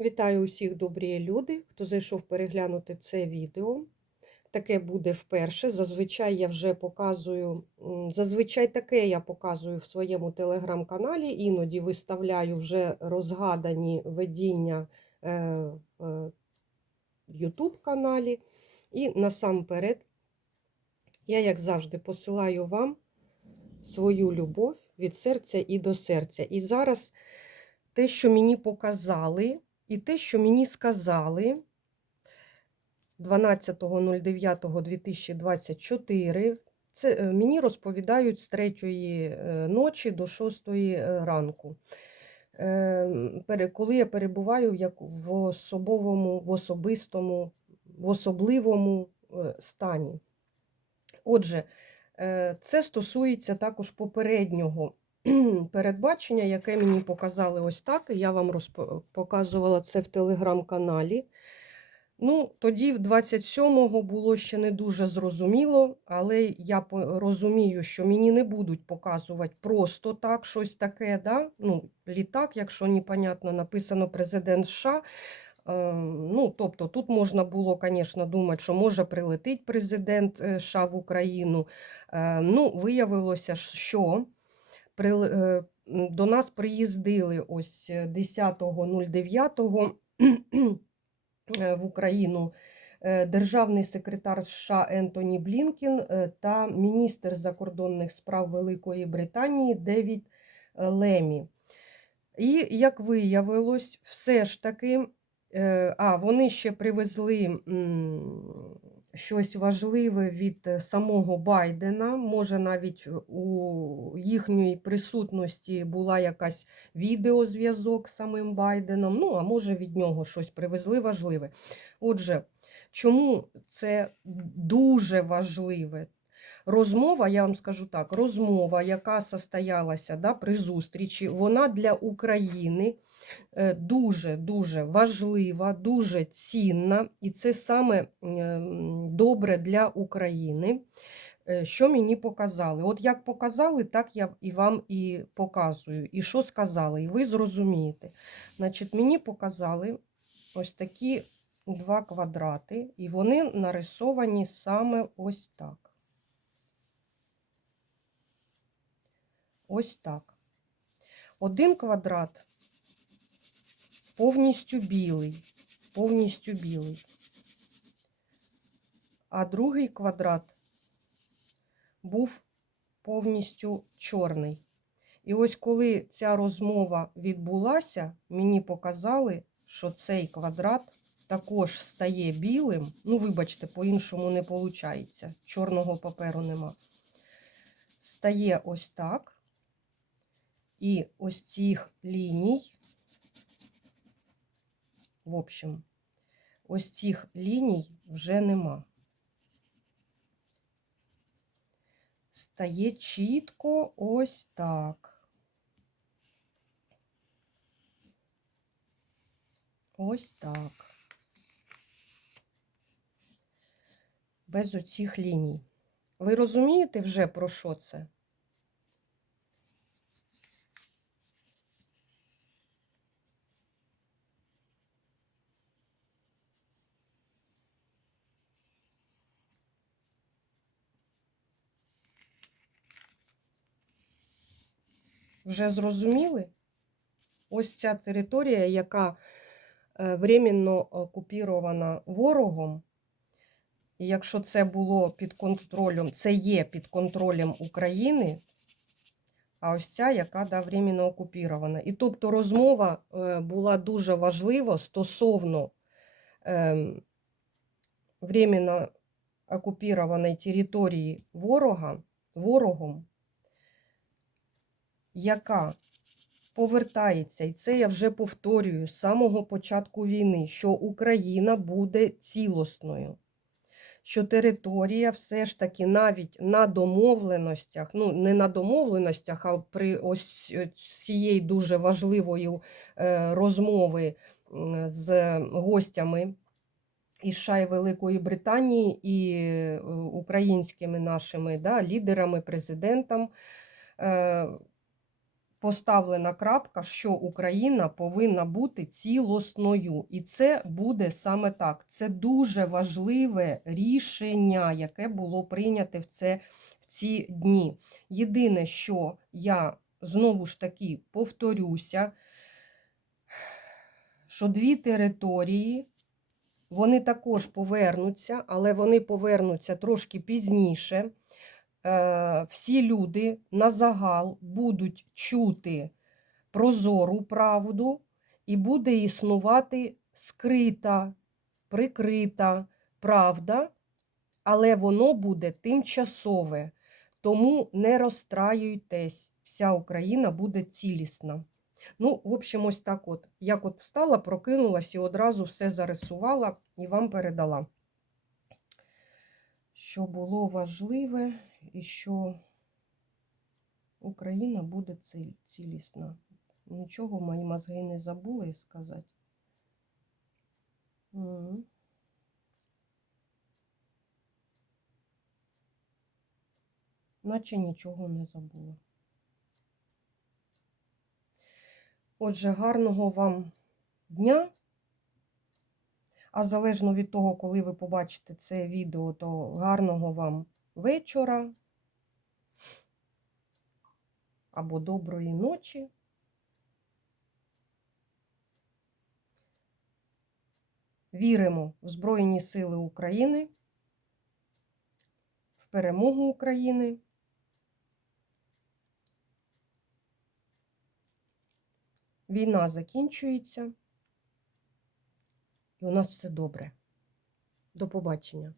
Вітаю усіх добрі люди, хто зайшов переглянути це відео. Таке буде вперше. Зазвичай я вже показую, зазвичай таке я показую в своєму телеграм-каналі, іноді виставляю вже розгадані видіння е, в YouTube каналі. І насамперед, я, як завжди, посилаю вам свою любов від серця і до серця. І зараз те, що мені показали, і те, що мені сказали 12.09.2024, це е, мені розповідають з 3 ночі до 6 ранку. Е, Коли я перебуваю як в особовому, в особистому, в особливому е, стані. Отже, е, це стосується також попереднього передбачення, яке мені показали ось так. Я вам розп- показувала це в телеграм-каналі. Ну, тоді, в 27-го, було ще не дуже зрозуміло, але я розумію, що мені не будуть показувати просто так щось таке. Да? Ну, літак, якщо непонятно, написано президент США. Е, Ну, тобто тут можна було, звісно, думати, що може прилетить президент е, США в Україну. Е, Ну, виявилося, що до нас приїздили ось е, 10.09 е, в Україну е, державний секретар США Ентоні Блінкін е, та міністр закордонних справ Великої Британії Девід е, Лемі. І, як виявилось, все ж таки, е, а вони ще привезли щось важливе від е, самого Байдена. Може, навіть у їхньої присутності була якась відеозв'язок з самим Байденом. Ну, а може, від нього щось привезли важливе. Отже, чому це дуже важливе? Розмова, я вам скажу так, розмова, яка состоялася да, при зустрічі, вона для України дуже-дуже важлива, дуже цінна, і це саме ем, добре для України. Е, Що мені показали? От як показали, так я і вам і показую. І що сказали, і ви зрозумієте. Значить, мені показали ось такі два квадрати, і вони нарисовані саме ось так. Ось так. Один квадрат повністю білий, повністю білий. А другий квадрат був повністю чорний. І ось коли ця розмова відбулася, мені показали, що цей квадрат також стає білим. Ну, вибачте, по-іншому не виходить. Чорного паперу нема. Стає ось так. І ось цих ліній, в общем, ось цих ліній вже нема. Стає чітко ось так. Ось так. Без оцих ліній. Ви розумієте вже, про що це? Вже зрозуміли? Ось ця територія, яка е, временно окупірована ворогом, і якщо це було під контролем, це є під контролем України, а ось ця, яка да, временно окупірована. І тобто розмова е, була дуже важлива стосовно е, временно окупірованої території ворога, ворогом, яка повертається, і це я вже повторюю з самого початку війни, що Україна буде цілісною, що територія все ж таки навіть на домовленостях, ну не на домовленостях, а при ось цієї дуже важливої е, розмови з гостями із США і Великої Британії і е, українськими нашими да, лідерами, президентом. Поставлена крапка, що Україна повинна бути цілосною. І це буде саме так. Це дуже важливе рішення, яке було прийняте в, це, в ці дні. Єдине, що я знову ж таки повторюся, що дві території. Вони також повернуться, але вони повернуться трошки пізніше. Е, Всі люди на загал будуть чути прозору правду, і буде існувати скрита, прикрита правда, але воно буде тимчасове. Тому не розстраюйтесь, вся Україна буде цілісна. Ну, в общем, ось так от. Як от встала, прокинулась і одразу все зарисувала і вам передала. Що було важливе і що Україна буде цілісна. Нічого мої мозги не забули сказати. Наче нічого не забула. Отже, гарного вам дня. А залежно від того, коли ви побачите це відео, то гарного вам вечора або доброї ночі. Віримо в Збройні Сили України, в перемогу України. Війна закінчується, і у нас все добре. До побачення.